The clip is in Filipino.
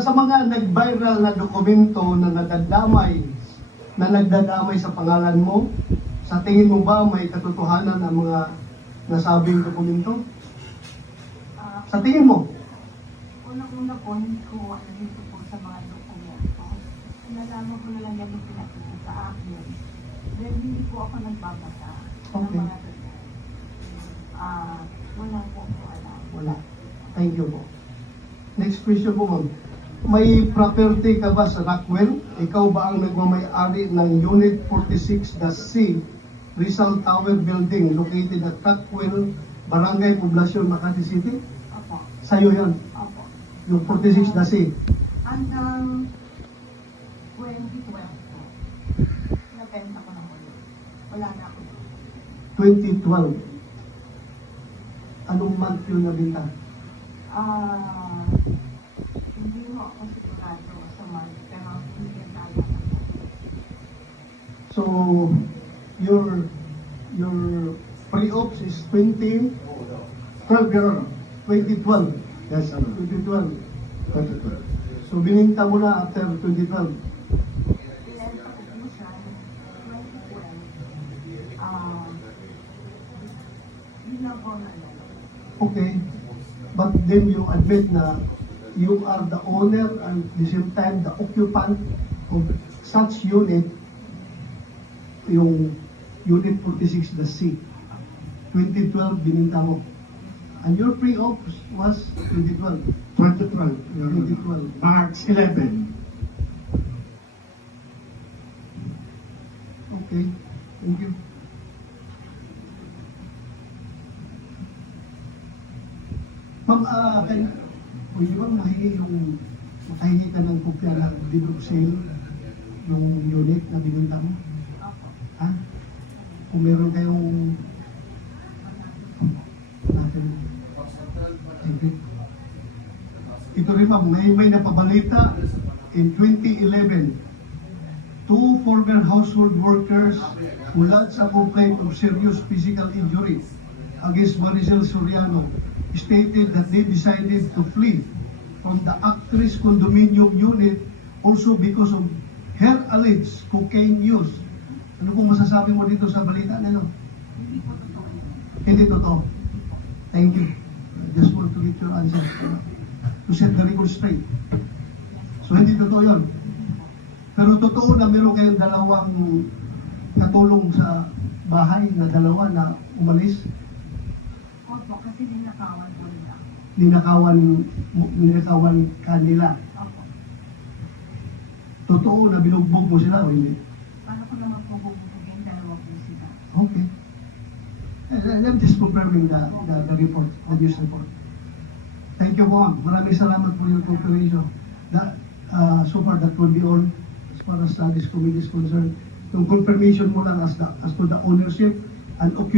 sa mga nag-viral na dokumento na nagdadamay sa pangalan mo, sa tingin mo ba may katotohanan ang mga nasabing dokumento? Sa tingin mo? Unang-una po, hindi ko ano dito po sa mga dokumento. Nalaman ko na lang yan yung pinakita sa akin. Then, hindi po ako nagbabasa ng Okay. mga wala po ako alam. Wala. Thank you po. Next question po, ma'am. May property ka ba sa Rockwell? Ikaw ba ang nagmamay-ari ng Unit 46-C Rizal Tower Building located at Rockwell, Barangay Poblacion, Makati City? Opo. Sa'yo yan, Opo. yung 46-C. Hanggang 2012 po, nabenta ko na ulit. Wala na ako. 2012. Anong month yun nabinta? Hindi mo ako sigurado sa month, pero hindi tayo. So, your pre-ops is 2012, Your Honor. 2012. Yes, ano? 2012. 2012. So, bininta mo na after 2012. Pinenta ko mo siya, 2012. Yun lang po na alam. Okay. But then you admit na you are the owner and at the same time the occupant of such unit, yung Unit 46, the C. 2012, bininta mo. And your pre-ops was 2012. 2012. Your Honor. 2012. March 11. Okay. Thank you. Ma'am, pwede ba makahingi ka ng kopya ng deed of sale, yung unit na bininta mo? Opo. Ha? Kung meron kayong natin. Thank you. Ito rin ma'am, ngayon may napabalita in 2011, two former household workers who lodged a complaint of serious physical injury against Maricel Soriano stated that they decided to flee from the actress condominium unit also because of her alleged cocaine use. Ano pong masasabi mo dito sa balita nila? Hindi po totoo yun. Hindi totoo. Thank you. I just want to get your answer. To set the record straight. So hindi totoo yun. Pero totoo na meron kayong dalawang katulong sa bahay na dalawa na umalis. Opo, kasi ninakawan po nila. Ninakawan kanila. Opo. Totoo na binugbog mo sila o hindi? Paano ko naman po bubugin dalawa po sila? Okay. I'm just confirming the report, the news report. Thank you po ma'am. Maraming salamat for your cooperation. So far that will be all as far as this committee is concerned. Yung confirmation mo lang as to the ownership and occupation.